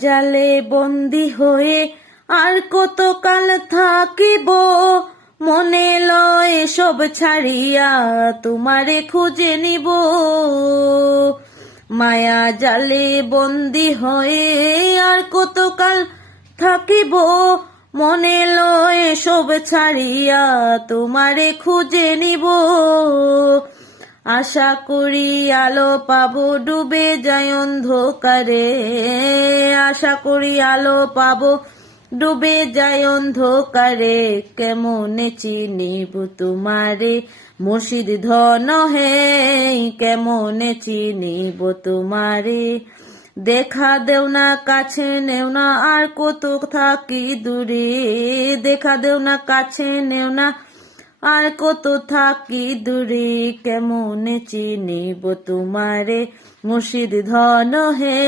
জালে বন্দি হয়ে আর কতকাল থাকিব, মনে লয় সব ছাড়িয়া তোমারে খুঁজে নিব। মায়া জালে বন্দি হয়ে আর কতকাল থাকিব, মনে লয় সব ছাড়িয়া তোমারে খুঁজে নিব। আশা করি আলো পাবো, ডুবে যায় অন্ধকারে। আশা করি আলো পাবো, ডুবে যায় অন্ধকারে। কেমনে চিনিব তোমারে মুর্শিদ ধন হে, কেমনে চিনিব তোমারে। দেখা দেও না কাছে নেও না আর কত থাকি দূরে, দেখা দেও না কাছে নেও না আর কত থাকি দূরে। কেমনে চিনিব তোমারে মুর্শিদ ধন হে।